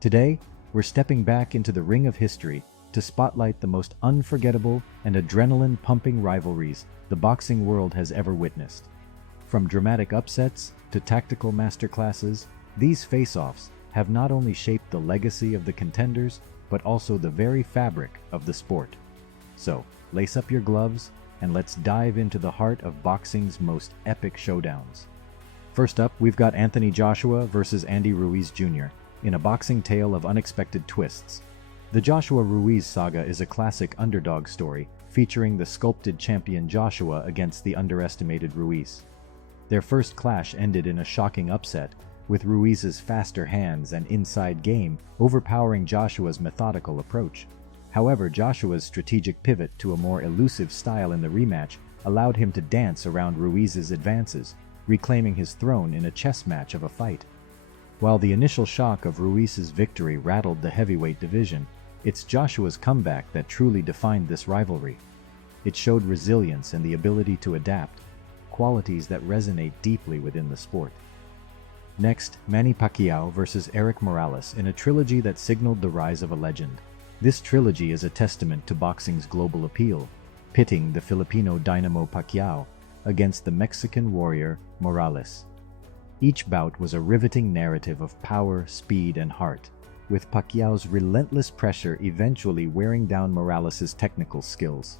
Today, we're stepping back into the ring of history to spotlight the most unforgettable and adrenaline-pumping rivalries the boxing world has ever witnessed. From dramatic upsets to tactical masterclasses, these face-offs have not only shaped the legacy of the contenders, but also the very fabric of the sport. So, lace up your gloves and let's dive into the heart of boxing's most epic showdowns. First up, we've got Anthony Joshua versus Andy Ruiz Jr. in a boxing tale of unexpected twists. The Joshua Ruiz saga is a classic underdog story featuring the sculpted champion Joshua against the underestimated Ruiz. Their first clash ended in a shocking upset, with Ruiz's faster hands and inside game overpowering Joshua's methodical approach. However, Joshua's strategic pivot to a more elusive style in the rematch allowed him to dance around Ruiz's advances, reclaiming his throne in a chess match of a fight. While the initial shock of Ruiz's victory rattled the heavyweight division, it's Joshua's comeback that truly defined this rivalry. It showed resilience and the ability to adapt, qualities that resonate deeply within the sport. Next, Manny Pacquiao versus Erik Morales in a trilogy that signaled the rise of a legend. This trilogy is a testament to boxing's global appeal, pitting the Filipino dynamo Pacquiao against the Mexican warrior Morales. Each bout was a riveting narrative of power, speed, and heart, with Pacquiao's relentless pressure eventually wearing down Morales' technical skills.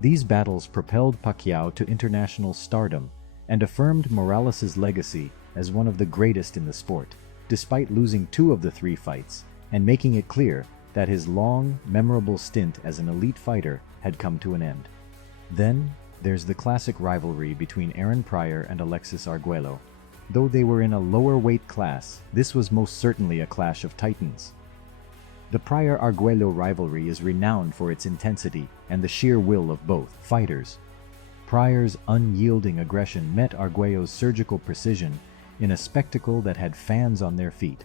These battles propelled Pacquiao to international stardom and affirmed Morales' legacy as one of the greatest in the sport, despite losing 2 of the 3 fights, and making it clear that his long, memorable stint as an elite fighter had come to an end. Then, there's the classic rivalry between Aaron Pryor and Alexis Arguello. Though they were in a lower weight class, this was most certainly a clash of titans. The Pryor-Arguello rivalry is renowned for its intensity and the sheer will of both fighters. Pryor's unyielding aggression met Arguello's surgical precision in a spectacle that had fans on their feet.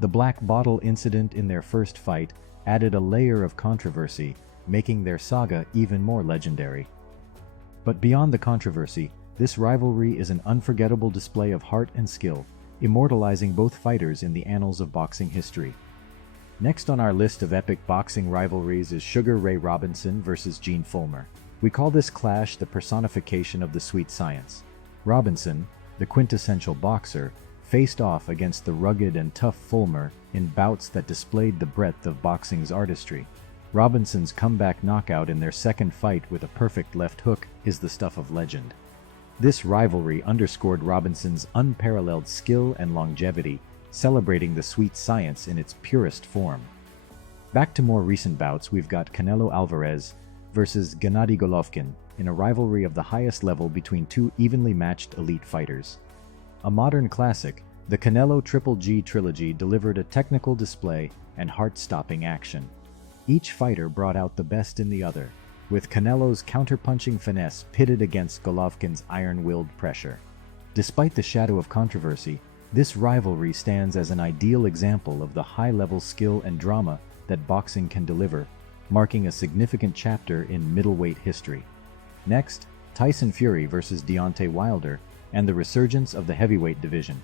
The black bottle incident in their first fight added a layer of controversy, making their saga even more legendary. But beyond the controversy, this rivalry is an unforgettable display of heart and skill, immortalizing both fighters in the annals of boxing history. Next on our list of epic boxing rivalries is Sugar Ray Robinson versus Gene Fullmer. We call this clash the personification of the sweet science. Robinson, the quintessential boxer, faced off against the rugged and tough Fullmer in bouts that displayed the breadth of boxing's artistry. Robinson's comeback knockout in their second fight with a perfect left hook is the stuff of legend. This rivalry underscored Robinson's unparalleled skill and longevity, celebrating the sweet science in its purest form. Back to more recent bouts, we've got Canelo Alvarez versus Gennady Golovkin in a rivalry of the highest level between 2 evenly matched elite fighters. A modern classic, the Canelo Triple G trilogy delivered a technical display and heart-stopping action. Each fighter brought out the best in the other, with Canelo's counterpunching finesse pitted against Golovkin's iron-willed pressure. Despite the shadow of controversy, this rivalry stands as an ideal example of the high-level skill and drama that boxing can deliver, marking a significant chapter in middleweight history. Next, Tyson Fury versus Deontay Wilder and the resurgence of the heavyweight division.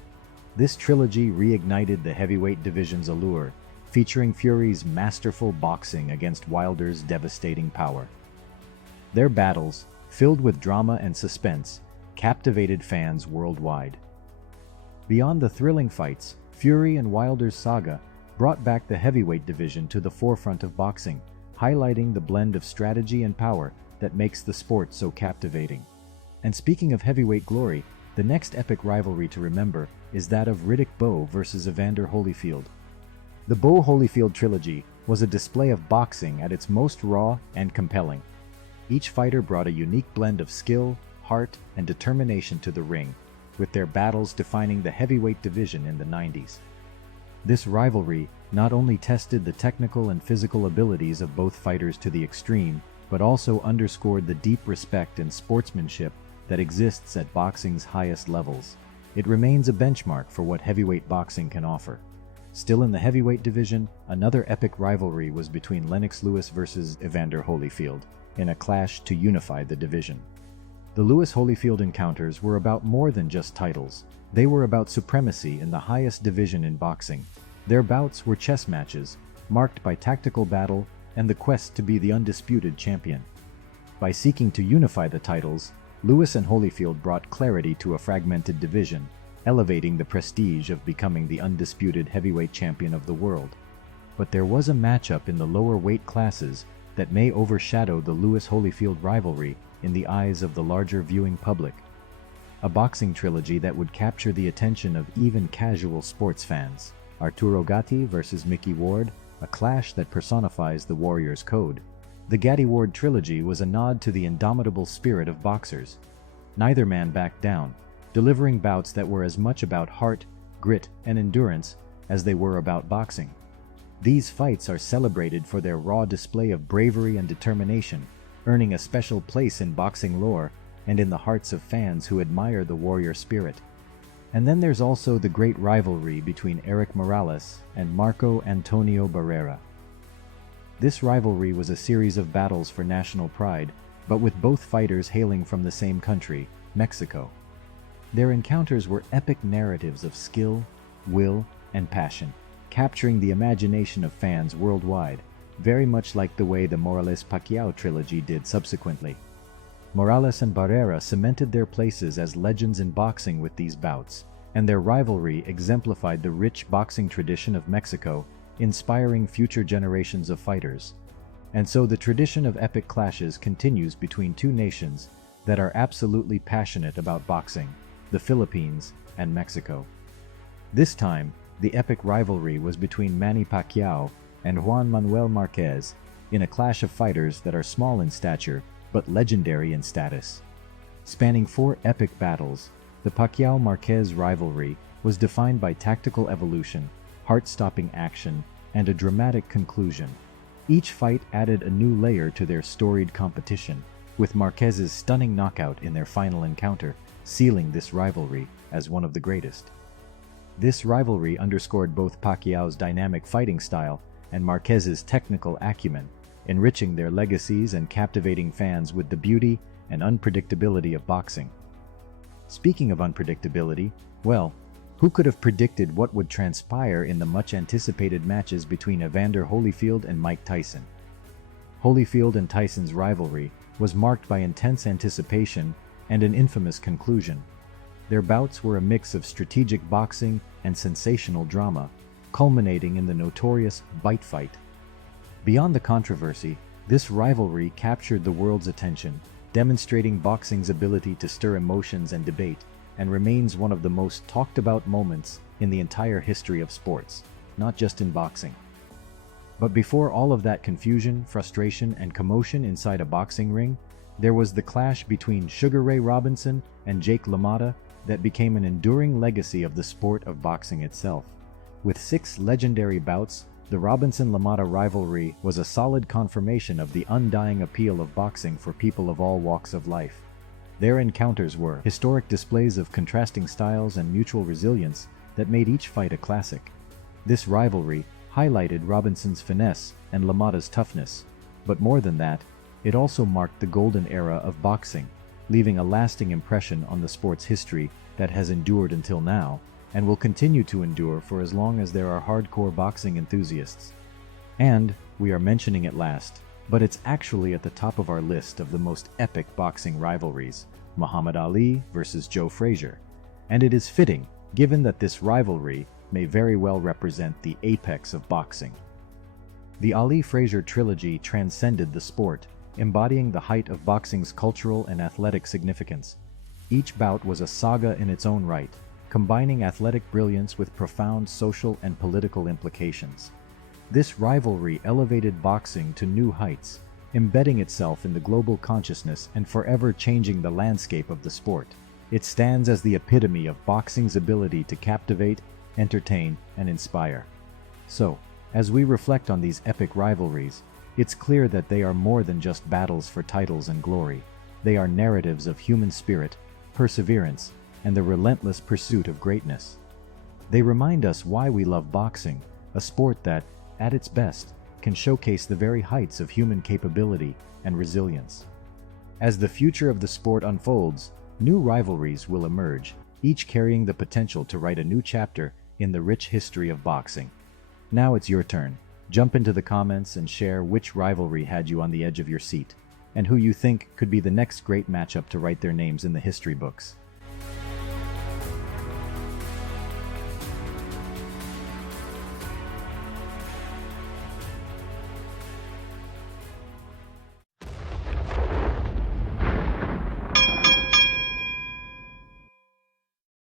This trilogy reignited the heavyweight division's allure, featuring Fury's masterful boxing against Wilder's devastating power. Their battles, filled with drama and suspense, captivated fans worldwide. Beyond the thrilling fights, Fury and Wilder's saga brought back the heavyweight division to the forefront of boxing, highlighting the blend of strategy and power that makes the sport so captivating. And speaking of heavyweight glory, the next epic rivalry to remember is that of Riddick Bowe versus Evander Holyfield. The Bowe-Holyfield trilogy was a display of boxing at its most raw and compelling. Each fighter brought a unique blend of skill, heart, and determination to the ring, with their battles defining the heavyweight division in the 90s. This rivalry not only tested the technical and physical abilities of both fighters to the extreme, but also underscored the deep respect and sportsmanship that exists at boxing's highest levels. It remains a benchmark for what heavyweight boxing can offer. Still in the heavyweight division, another epic rivalry was between Lennox Lewis versus Evander Holyfield, in a clash to unify the division. The Lewis-Holyfield encounters were about more than just titles. They were about supremacy in the highest division in boxing. Their bouts were chess matches, marked by tactical battle and the quest to be the undisputed champion. By seeking to unify the titles, Lewis and Holyfield brought clarity to a fragmented division, elevating the prestige of becoming the undisputed heavyweight champion of the world. But there was a matchup in the lower weight classes that may overshadow the Lewis-Holyfield rivalry in the eyes of the larger viewing public. A boxing trilogy that would capture the attention of even casual sports fans. Arturo Gatti versus Mickey Ward, a clash that personifies the Warriors Code. The Gatti-Ward trilogy was a nod to the indomitable spirit of boxers. Neither man backed down, delivering bouts that were as much about heart, grit, and endurance as they were about boxing. These fights are celebrated for their raw display of bravery and determination, earning a special place in boxing lore and in the hearts of fans who admire the warrior spirit. And then there's also the great rivalry between Erik Morales and Marco Antonio Barrera. This rivalry was a series of battles for national pride, but with both fighters hailing from the same country, Mexico. Their encounters were epic narratives of skill, will, and passion, capturing the imagination of fans worldwide, very much like the way the Morales-Pacquiao trilogy did subsequently. Morales and Barrera cemented their places as legends in boxing with these bouts, and their rivalry exemplified the rich boxing tradition of Mexico, inspiring future generations of fighters. And so the tradition of epic clashes continues between two nations that are absolutely passionate about boxing, the Philippines and Mexico. This time, the epic rivalry was between Manny Pacquiao and Juan Manuel Marquez in a clash of fighters that are small in stature but legendary in status. Spanning 4 epic battles, the Pacquiao-Marquez rivalry was defined by tactical evolution, heart-stopping action, and a dramatic conclusion. Each fight added a new layer to their storied competition, with Marquez's stunning knockout in their final encounter sealing this rivalry as one of the greatest. This rivalry underscored both Pacquiao's dynamic fighting style and Marquez's technical acumen, enriching their legacies and captivating fans with the beauty and unpredictability of boxing. Speaking of unpredictability, well, who could have predicted what would transpire in the much-anticipated matches between Evander Holyfield and Mike Tyson? Holyfield and Tyson's rivalry was marked by intense anticipation and an infamous conclusion. Their bouts were a mix of strategic boxing and sensational drama, culminating in the notorious bite fight. Beyond the controversy, this rivalry captured the world's attention, demonstrating boxing's ability to stir emotions and debate, and remains one of the most talked about moments in the entire history of sports, not just in boxing. But before all of that confusion, frustration, and commotion inside a boxing ring, there was the clash between Sugar Ray Robinson and Jake LaMotta that became an enduring legacy of the sport of boxing itself. With 6 legendary bouts, the Robinson-LaMotta rivalry was a solid confirmation of the undying appeal of boxing for people of all walks of life. Their encounters were historic displays of contrasting styles and mutual resilience that made each fight a classic. This rivalry highlighted Robinson's finesse and LaMotta's toughness, but more than that, it also marked the golden era of boxing, leaving a lasting impression on the sport's history that has endured until now, and will continue to endure for as long as there are hardcore boxing enthusiasts. And we are mentioning it last, but it's actually at the top of our list of the most epic boxing rivalries, Muhammad Ali versus Joe Frazier. And it is fitting, given that this rivalry may very well represent the apex of boxing. The Ali-Frazier trilogy transcended the sport, embodying the height of boxing's cultural and athletic significance. Each bout was a saga in its own right, combining athletic brilliance with profound social and political implications. This rivalry elevated boxing to new heights, embedding itself in the global consciousness and forever changing the landscape of the sport. It stands as the epitome of boxing's ability to captivate, entertain, and inspire. So, as we reflect on these epic rivalries, it's clear that they are more than just battles for titles and glory. They are narratives of human spirit, perseverance, and the relentless pursuit of greatness. They remind us why we love boxing, a sport that, at its best, can showcase the very heights of human capability and resilience. As the future of the sport unfolds, new rivalries will emerge, each carrying the potential to write a new chapter in the rich history of boxing. Now it's your turn. Jump into the comments and share which rivalry had you on the edge of your seat, and who you think could be the next great matchup to write their names in the history books.